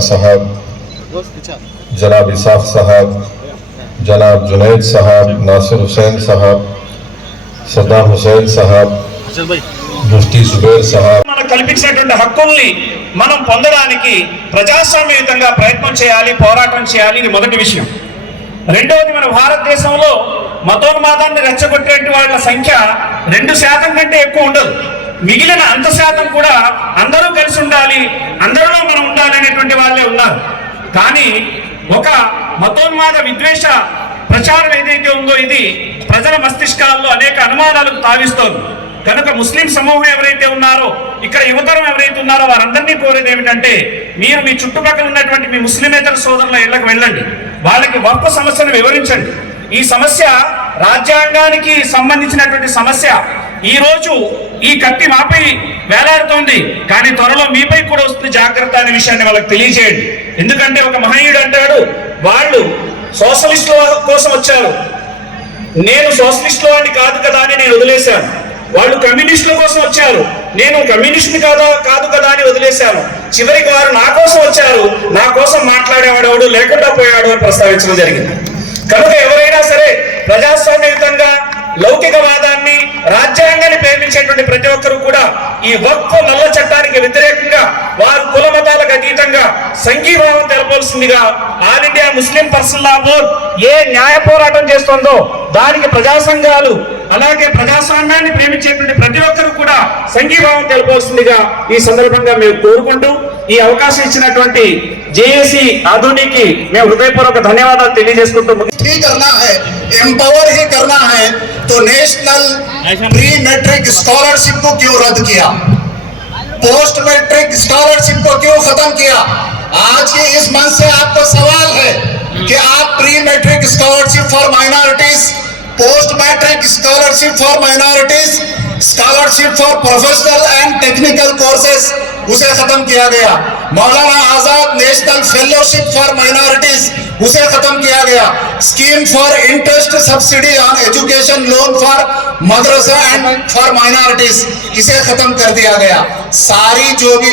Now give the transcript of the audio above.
साहब, जनाब इसाफ साहब, जनाब जुनैद साहब, नासिर हुसैन साहब, सद्दाम हुसैन साहब, मुफ्ती जुबैर साहब మనకు కల్పించినటువంటి హక్కుల్ని మనం పొందడానికి ప్రజాస్వామ్యయుతంగా ప్రయత్నం చేయాలి, పోరాటం చేయాలి. ఇది మొదటి విషయం. రెండవది, మన భారతదేశంలో మతోన్మాదాన్ని రెచ్చగొట్టే వాళ్ళ సంఖ్య 2% కంటే ఎక్కువ ఉండదు. మిగిలిన అంత శాతం కూడా అందరూ కలిసి ఉండాలి, అందరిలో మనం ఉండాలి అనేటువంటి వాళ్ళే ఉన్నారు. కానీ ఒక మతోన్మాద విద్వేష ప్రచారం ఏదైతే ఉందో ఇది ప్రజల మస్తిష్కాల్లో అనేక అనుమానాలకు తావిస్తోంది. కనుక ముస్లిం సమూహం ఎవరైతే ఉన్నారో, ఇక్కడ యువతరం ఎవరైతే ఉన్నారో వారందరినీ కోరేది ఏమిటంటే, మీరు మీ చుట్టుపక్కల ఉన్నటువంటి మీ ముస్లిమేతర సోదరుల ఇళ్లకు వెళ్ళండి, వాళ్ళకి వక్ఫ్ సమస్యను వివరించండి. ఈ సమస్య రాజ్యాంగానికి సంబంధించినటువంటి సమస్య. ఈ రోజు ఈ కత్తి మాపై వేలాడుతోంది, కానీ త్వరలో మీపై కూడా వస్తుంది జాగ్రత్త అనే విషయాన్ని వాళ్ళకి తెలియజేయండి. ఎందుకంటే ఒక మహనీయుడు అంటాడు, వాళ్ళు సోషలిస్టుల కోసం వచ్చారు, నేను సోషలిస్టుల వాడిని కాదు కదా అని నేను వదిలేశాను. వాళ్ళు కమ్యూనిస్టుల కోసం వచ్చారు, నేను కమ్యూనిస్ట్ని కాదు కదా అని వదిలేశాను. చివరికి వారు నా కోసం వచ్చారు, నా కోసం మాట్లాడేవాడెవడు లేకుండా పోయాడు అని ప్రస్తావించడం జరిగింది. కనుక ఎవరైనా సరే ప్రజాస్వామ్యయుతంగా లౌకికవాదాన్ని, రాజ్యాంగాన్ని ప్రేమించేటువంటి ప్రతి ఒక్కరూ కూడా ఈ వక్ఫ్ నల్ల చట్టానికి వ్యతిరేకంగా వారు కుల మతాలకు అతీతంగా సంఘీభావం తెలపాల్సిందిగా All India Muslim Personal Law Board ఏ న్యాయ పోరాటం చేస్తుందో దానికి ప్రజా సంఘాలు, అలాగే ప్రజాస్వామ్యాన్ని ప్రేమించేటువంటి ప్రతి ఒక్కరూ కూడా సంఘీభావం తెలపాల్సిందిగా ఈ సందర్భంగా మేము కోరుకుంటూ ఈ అవకాశం ఇచ్చినటువంటి జేఏసీ ఆధునికి మేము హృదయపూర్వక ధన్యవాదాలు తెలియజేసుకుంటూ एम्पावर ही करना है तो नेशनल प्री मैट्रिक स्कॉलरशिप को क्यों रद्द किया, पोस्ट मैट्रिक स्कॉलरशिप को क्यों खत्म किया? आज के इस मंच से आपको सवाल है कि आप pre matric scholarship for minorities, post matric scholarship for minorities, scholarship for professional and technical courses उसे खत्म किया गया। Maulana Azad national fellowship for minorities उसे खत्म किया गया। Scheme for interest subsidy on education loan for madrasa and for minorities इसे खत्म कर दिया गया। सारी जो भी